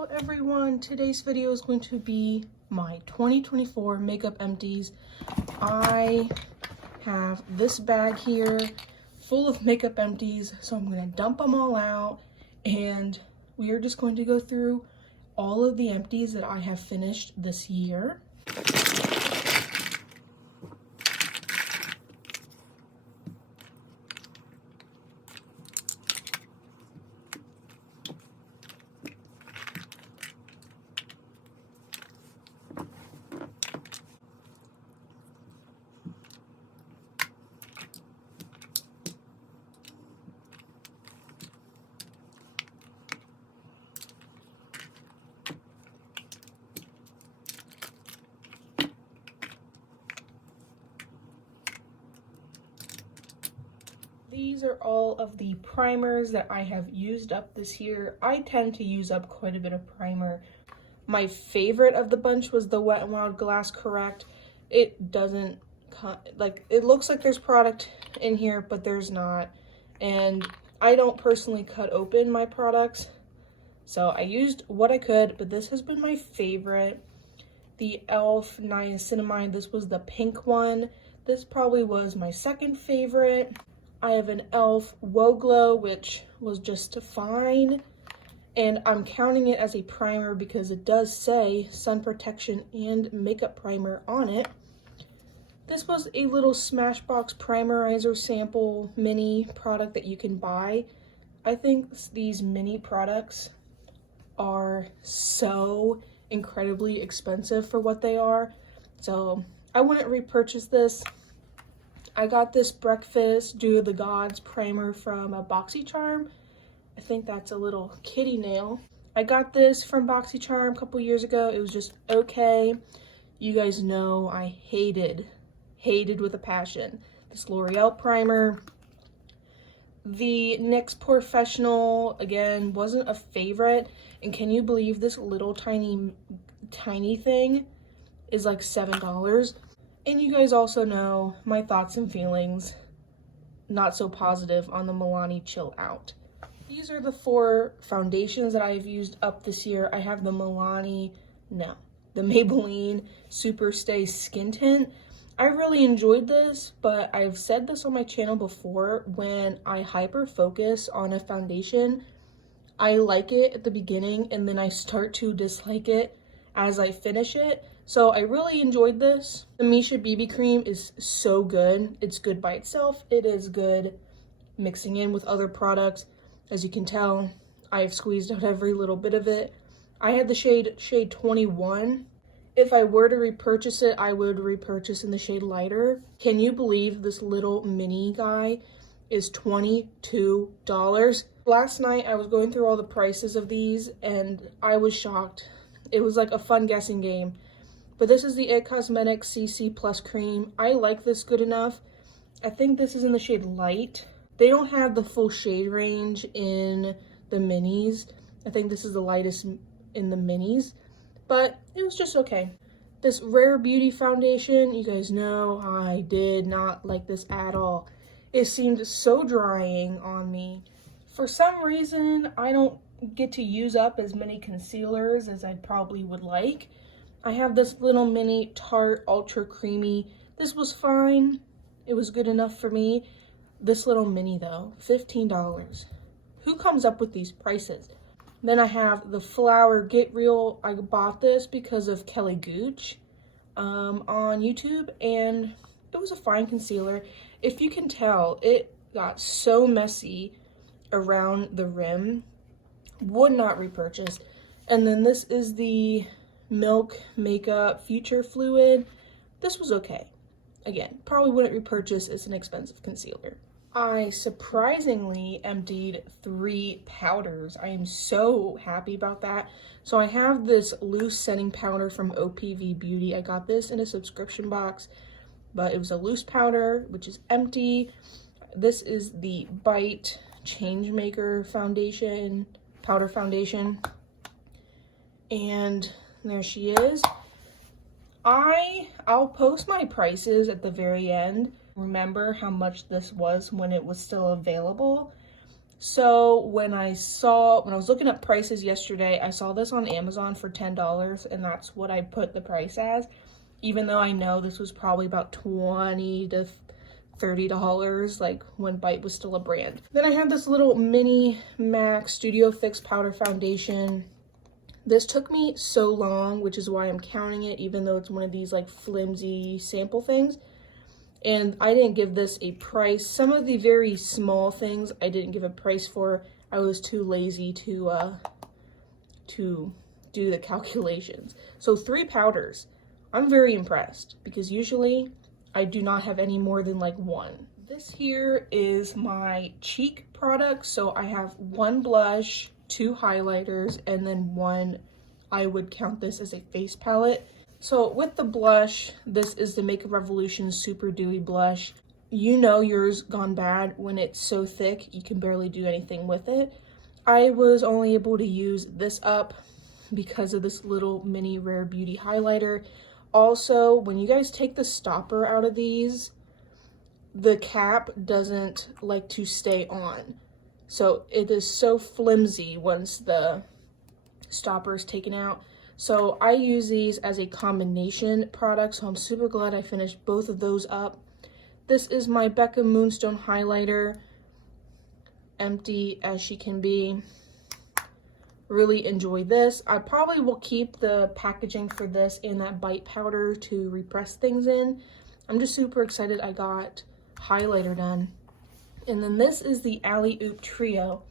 Hello everyone, today's video is going to be my 2024 Makeup Empties. I have this bag here full of Makeup Empties, so I'm going to dump them all out and we are just going to go through all of the empties that I have finished this year. These are all of the primers that I have used up this year. I tend to use up quite a bit of primer. My favorite of the bunch was the Wet n Wild Glass Correct. It doesn't, it looks like there's product in here, but there's not. And I don't personally cut open my products, so I used what I could, but this has been my favorite. The e.l.f. Niacinamide, this was the pink one. This probably was my second favorite. I have an e.l.f. Woe Glow, which was just fine. And I'm counting it as a primer because it does say sun protection and makeup primer on it. This was a little Smashbox primerizer sample mini product that you can buy. I think these mini products are so incredibly expensive for what they are. So I wouldn't repurchase this. I got this Breakfast Dew of the Gods primer from a BoxyCharm. I think that's a little kitty nail. I got this from BoxyCharm a couple years ago. It was just okay. You guys know I hated with a passion this L'Oreal primer. The NYX Professional, again, wasn't a favorite. And can you believe this little tiny thing is like $7? And you guys also know my thoughts and feelings, not so positive on the Milani Chill Out. These are the 4 foundations that I've used up this year. I have the Maybelline Super Stay Skin Tint. I really enjoyed this, but I've said this on my channel before, when I hyper focus on a foundation, I like it at the beginning and then I start to dislike it as I finish it. So I really enjoyed this. The Misha BB cream is so good. It's good by itself. It is good mixing in with other products. As you can tell, I've squeezed out every little bit of it. I had the shade 21. If I were to repurchase it, I would repurchase in the shade lighter. Can you believe this little mini guy is $22? Last night I was going through all the prices of these and I was shocked. It was like a fun guessing game. But this is the IT Cosmetics CC Plus Cream. I like this good enough. I think this is in the shade Light. They don't have the full shade range in the minis. I think this is the lightest in the minis, but it was just okay. This Rare Beauty foundation, you guys know I did not like this at all. It seemed so drying on me. For some reason, I don't get to use up as many concealers as I probably would like. I have this little mini Tarte Ultra Creamy. This was fine. It was good enough for me. This little mini though, $15. Who comes up with these prices? Then I have the Flower Get Real. I bought this because of Kelly Gooch on YouTube, and it was a fine concealer. If you can tell, it got so messy around the rim. Would not repurchase. And then this is the Milk Makeup Future Fluid. This was okay. Again, probably wouldn't repurchase. It's an expensive concealer. I surprisingly emptied 3 powders. I am so happy about that. So I have this loose setting powder from OPV Beauty. I got this in a subscription box, but it was a loose powder, which is empty. This is the Bite Changemaker foundation, powder foundation. And there she is. I'll post my prices at the very end. Remember how much this was when it was still available. So when I was looking up prices yesterday, I saw this on Amazon for $10, and that's what I put the price as, even though I know this was probably about $20 to $30, like when Bite was still a brand. Then I have this little mini MAC Studio Fix Powder Foundation. This took me so long, which is why I'm counting it, even though it's one of these like flimsy sample things. And I didn't give this a price. Some of the very small things I didn't give a price for. I was too lazy to do the calculations. So 3 powders. I'm very impressed because usually I do not have any more than like 1. This here is my cheek product. So I have 1 blush, 2 highlighters, and then 1, I would count this as a face palette. So with the blush, this is the Makeup Revolution Super Dewy Blush. You know yours gone bad when it's so thick you can barely do anything with it. I was only able to use this up because of this little mini Rare Beauty highlighter. Also, when you guys take the stopper out of these, the cap doesn't like to stay on. So it is so flimsy once the stopper is taken out. So I use these as a combination product, so I'm super glad I finished both of those up. This is my Becca Moonstone highlighter, empty as she can be. Really enjoy this. I probably will keep the packaging for this and that Bite powder to repress things in. I'm just super excited I got highlighter done. And then this is the Alley Oop Trio.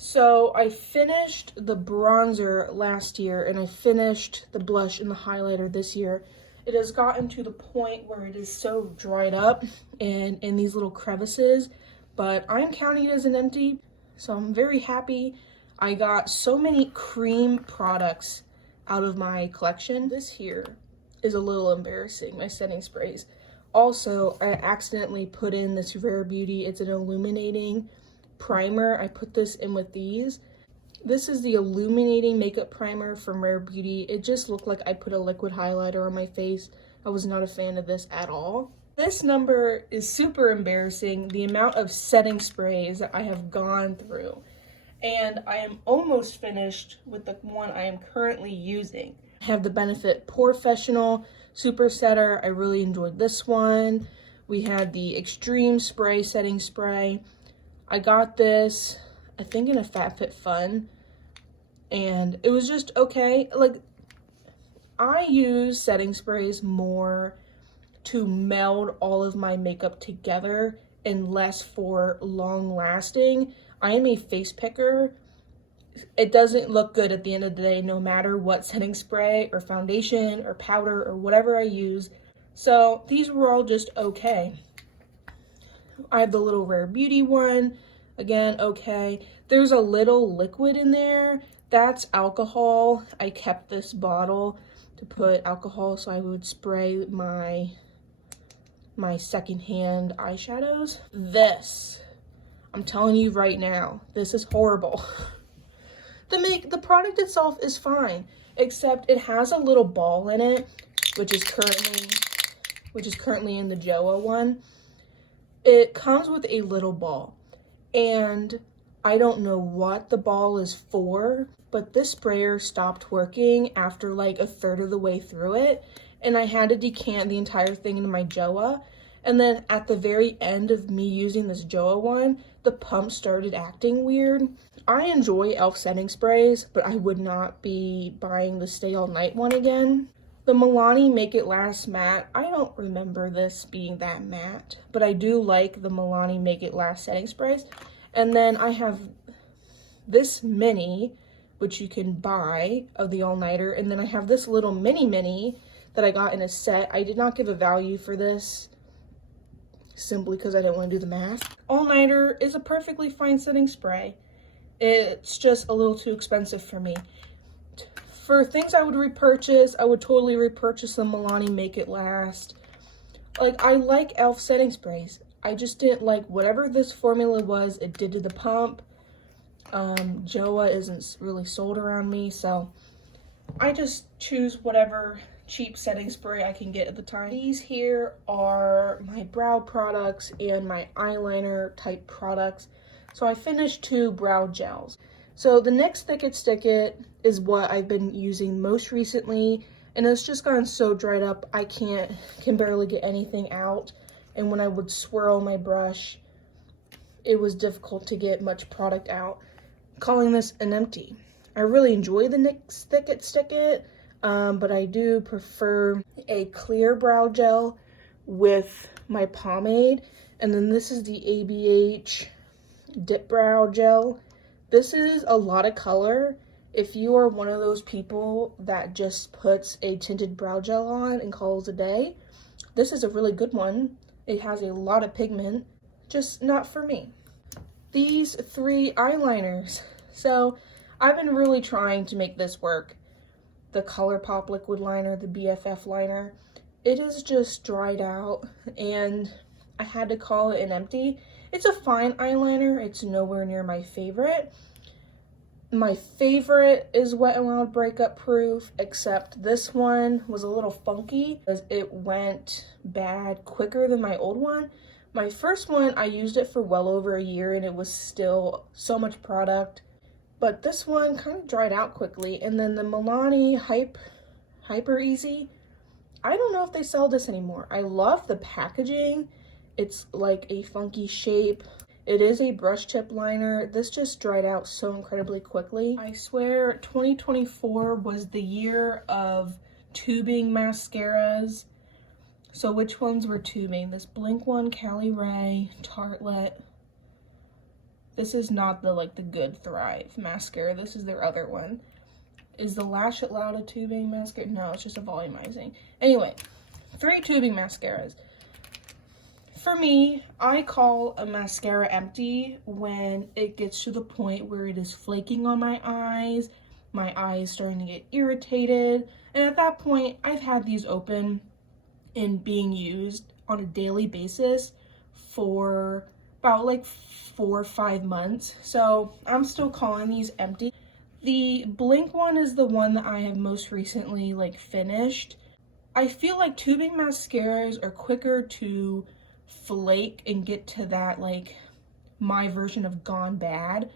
So I finished the bronzer last year and I finished the blush and the highlighter this year. It has gotten to the point where it is so dried up and in these little crevices, but I'm counting it as an empty, so I'm very happy. I got so many cream products out of my collection. This here is a little embarrassing, my setting sprays. Also, I accidentally put in this Rare Beauty, it's an illuminating primer. I put this in with these. This is the illuminating makeup primer from Rare Beauty. It just looked like I put a liquid highlighter on my face. I was not a fan of this at all. This number is super embarrassing, the amount of setting sprays that I have gone through. And I am almost finished with the one I am currently using. I have the Benefit Porefessional Super Setter. I really enjoyed this one. We had the Extreme Spray Setting Spray. I got this, I think in a FabFitFun, and it was just okay. Like, I use setting sprays more to meld all of my makeup together and less for long lasting. I am a face picker. It doesn't look good at the end of the day, no matter what setting spray or foundation or powder or whatever I use. So these were all just okay. I have the little Rare Beauty one. Again, okay. There's a little liquid in there. That's alcohol. I kept this bottle to put alcohol so I would spray my secondhand eyeshadows. This, I'm telling you right now, this is horrible. The product itself is fine, except it has a little ball in it, which is currently in the Joa one. It comes with a little ball, and I don't know what the ball is for, but this sprayer stopped working after like a third of the way through it, and I had to decant the entire thing into my Joa. And then at the very end of me using this Joa one, the pump started acting weird. I enjoy e.l.f. setting sprays, but I would not be buying the Stay All Night one again. The Milani Make It Last Matte, I don't remember this being that matte, but I do like the Milani Make It Last setting sprays. And then I have this mini, which you can buy, of the All Nighter, and then I have this little mini that I got in a set. I did not give a value for this, simply because I didn't want to do the math. All Nighter is a perfectly fine setting spray. It's just a little too expensive for me. For things I would repurchase, I would totally repurchase the Milani Make It Last. Like, I like e.l.f. setting sprays. I just didn't like whatever this formula was, it did to the pump. Joa isn't really sold around me, so I just choose whatever cheap setting spray I can get at the time. These here are my brow products and my eyeliner type products. So I finished 2 brow gels. So the NYX Thick It Stick It is what I've been using most recently, and it's just gotten so dried up I can barely get anything out. And when I would swirl my brush, it was difficult to get much product out. I'm calling this an empty. I really enjoy the NYX Thick It Stick It, but I do prefer a clear brow gel with my pomade. And then this is the ABH Dip Brow Gel. This is a lot of color. If you are one of those people that just puts a tinted brow gel on and calls it a day, this is a really good one. It has a lot of pigment, just not for me. These 3 eyeliners. So I've been really trying to make this work. The ColourPop liquid liner, the BFF liner, it is just dried out and I had to call it an empty. It's a fine eyeliner. It's nowhere near my favorite. My favorite is Wet n Wild Breakup Proof, except this one was a little funky because it went bad quicker than my old one. My first one, I used it for well over a year and it was still so much product. But this one kind of dried out quickly. And then the Milani Hyper Easy, I don't know if they sell this anymore. I love the packaging. It's like a funky shape. It is a brush tip liner. This just dried out so incredibly quickly. I swear 2024 was the year of tubing mascaras. So which ones were tubing? This Blink one, Cali Ray, Tartelette. This is not the good Thrive mascara. This is their other one. Is the Lash It Loud a tubing mascara? No, it's just a volumizing. Anyway, 3 tubing mascaras. For me, I call a mascara empty when it gets to the point where it is flaking on my eyes starting to get irritated, and at that point, I've had these open and being used on a daily basis for about 4 or 5 months, so I'm still calling these empty. The Blink one is the one that I have most recently finished. I feel like tubing mascaras are quicker to flake and get to that my version of gone bad,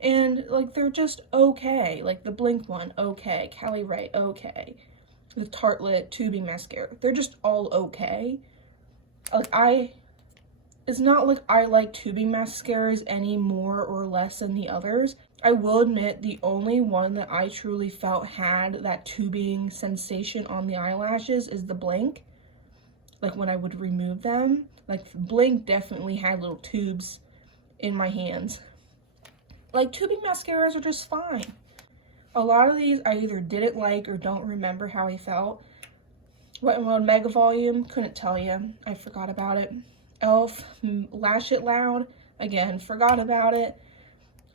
and they're just okay. The Blink one, okay. Cali Ray, okay. The Tartelette tubing mascara, they're just all okay. It's not like I like tubing mascaras any more or less than the others. I will admit the only one that I truly felt had that tubing sensation on the eyelashes is the Blink. When I would remove them, Blink definitely had little tubes in my hands. Tubing mascaras are just fine. A lot of these I either didn't like or don't remember how I felt. Wet n Wild Mega Volume, couldn't tell you. I forgot about it. Elf Lash It Loud, again, forgot about it.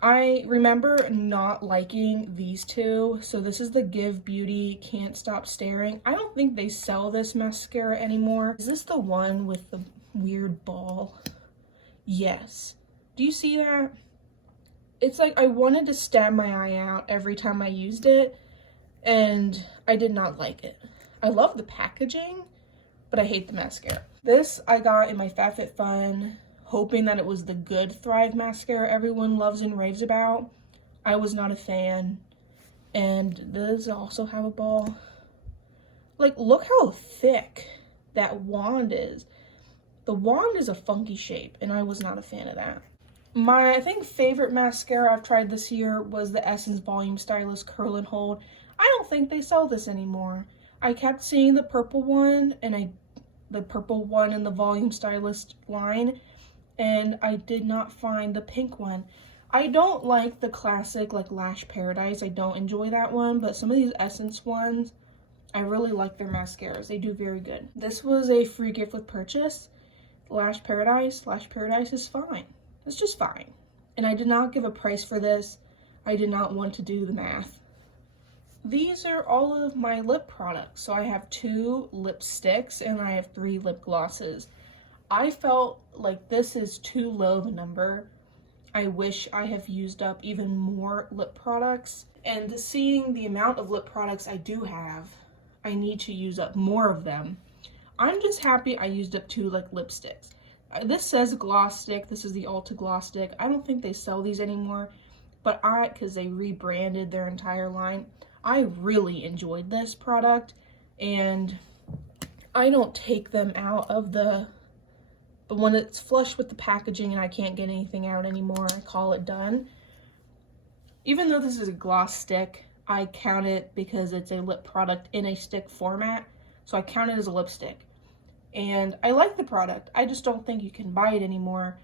I remember not liking these 2. So this is the Give Beauty Can't Stop Staring. I don't think they sell this mascara anymore. Is this the one with the weird ball? Yes. Do you see that? It's I wanted to stab my eye out every time I used it, and I did not like it. I love the packaging, but I hate the mascara. This I got in my FabFitFun, hoping that it was the good Thrive mascara everyone loves and raves about. I was not a fan. And does it also have a ball? Look how thick that wand is. The wand is a funky shape, and I was not a fan of that. My, I think, favorite mascara I've tried this year was the Essence Volume Stylist Curl and Hold. I don't think they sell this anymore. I kept seeing the purple one, and the purple one in the Volume Stylist line, and I did not find the pink one. I don't like the classic Lash Paradise. I don't enjoy that one, but some of these Essence ones, I really like their mascaras. They do very good. This was a free gift with purchase. Lash Paradise is fine. It's just fine. And I did not give a price for this. I did not want to do the math. These are all of my lip products. So I have 2 lipsticks and I have 3 lip glosses. I felt like this is too low of a number. I wish I have used up even more lip products. And seeing the amount of lip products I do have, I need to use up more of them. I'm just happy I used up 2 lipsticks. This says gloss stick. This is the Ulta gloss stick. I don't think they sell these anymore, but because they rebranded their entire line, I really enjoyed this product, and I don't take them out of but when it's flush with the packaging and I can't get anything out anymore, I call it done. Even though this is a gloss stick, I count it because it's a lip product in a stick format, so I count it as a lipstick. And I like the product, I just don't think you can buy it anymore.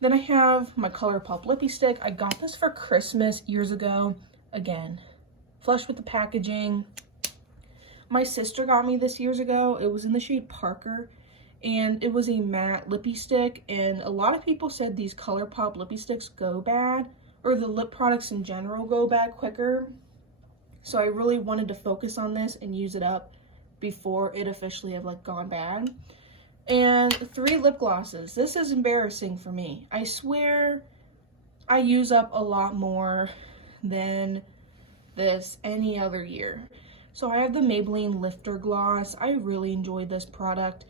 Then I have my ColourPop Lippy Stick. I got this for Christmas years ago. Again, flush with the packaging. My sister got me this years ago. It was in the shade Parker, and it was a matte lippy stick, and a lot of people said these ColourPop Lippy Sticks go bad, or the lip products in general go bad quicker. So I really wanted to focus on this and use it up before it officially had gone bad. And 3 lip glosses. This is embarrassing for me. I swear I use up a lot more than this any other year. So I have the Maybelline Lifter Gloss. I really enjoyed this product.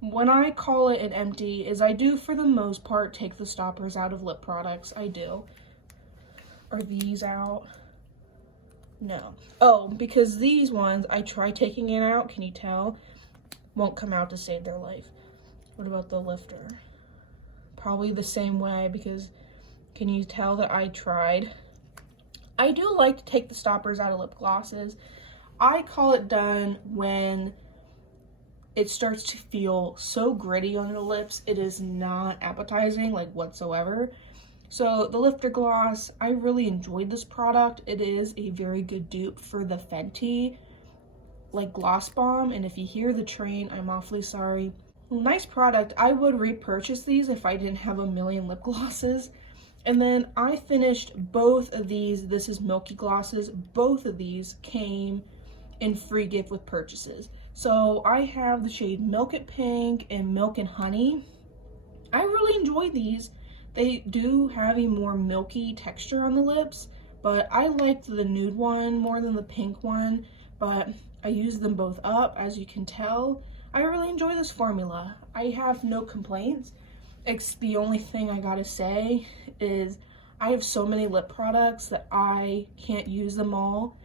When I call it an empty, is I do for the most part take the stoppers out of lip products. I do. Are these out? No. Oh, because these ones, I tried taking it out, can you tell? Won't come out to save their life. What about the lifter? Probably the same way, because can you tell that I tried? I do like to take the stoppers out of lip glosses. I call it done when it starts to feel so gritty on your lips. It is not appetizing whatsoever. So the Lifter Gloss, I really enjoyed this product. It is a very good dupe for the Fenty gloss bomb, and if you hear the train, I'm awfully sorry. Nice product. I would repurchase these if I didn't have a million lip glosses. And then I finished both of these. This is Milky Glosses. Both of these came in free gift with purchases. So I have the shade Milk It Pink and Milk and Honey. I really enjoy these. They do have a more milky texture on the lips, but I liked the nude one more than the pink one, but I use them both up, as you can tell. I really enjoy this formula. I have no complaints. The only thing I gotta say is I have so many lip products that I can't use them all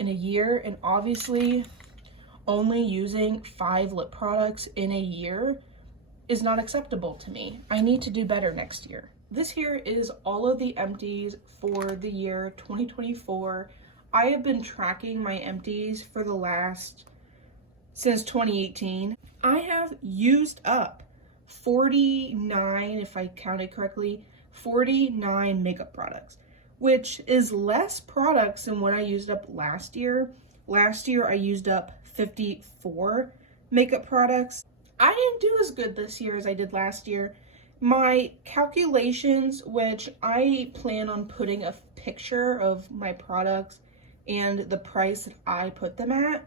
in a year, and obviously only using 5 lip products in a year is not acceptable to me. I need to do better next year. This here is all of the empties for the year 2024. I have been tracking my empties for since 2018. I have used up 49, if I counted correctly, 49 makeup products, which is less products than what I used up last year. Last year I used up 54 makeup products. I didn't do as good this year as I did last year. My calculations, which I plan on putting a picture of my products and the price that I put them at,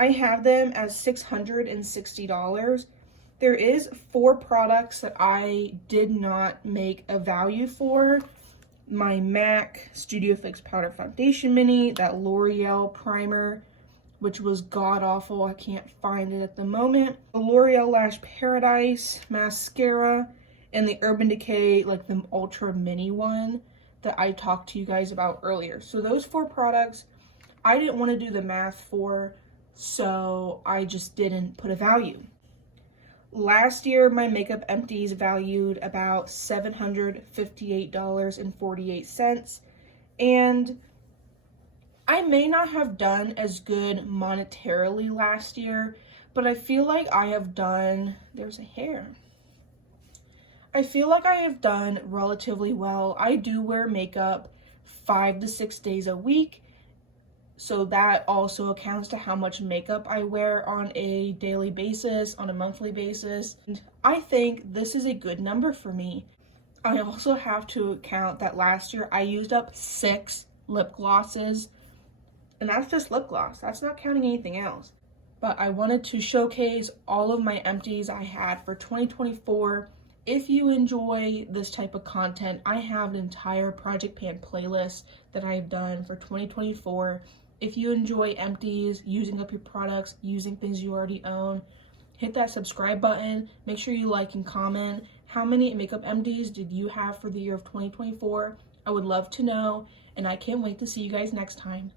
I have them as $660. There is 4 products that I did not make a value for. My MAC Studio Fix Powder Foundation Mini, that L'Oreal primer, which was god-awful. I can't find it at the moment. The L'Oreal Lash Paradise mascara, and the Urban Decay, the Ultra Mini one that I talked to you guys about earlier. So those 4 products, I didn't want to do the math for, so I just didn't put a value. Last year, my Makeup Empties valued about $758.48, and I may not have done as good monetarily last year, but I feel like I have done, there's a hair. I feel like I have done relatively well. I do wear makeup 5 to 6 days a week, so that also accounts to how much makeup I wear on a daily basis, on a monthly basis. And I think this is a good number for me. I also have to account that last year I used up 6 lip glosses, and that's just lip gloss. That's not counting anything else. But I wanted to showcase all of my empties I had for 2024. If you enjoy this type of content, I have an entire Project Pan playlist that I've done for 2024. If you enjoy empties, using up your products, using things you already own, hit that subscribe button. Make sure you like and comment. How many makeup empties did you have for the year of 2024? I would love to know, and I can't wait to see you guys next time.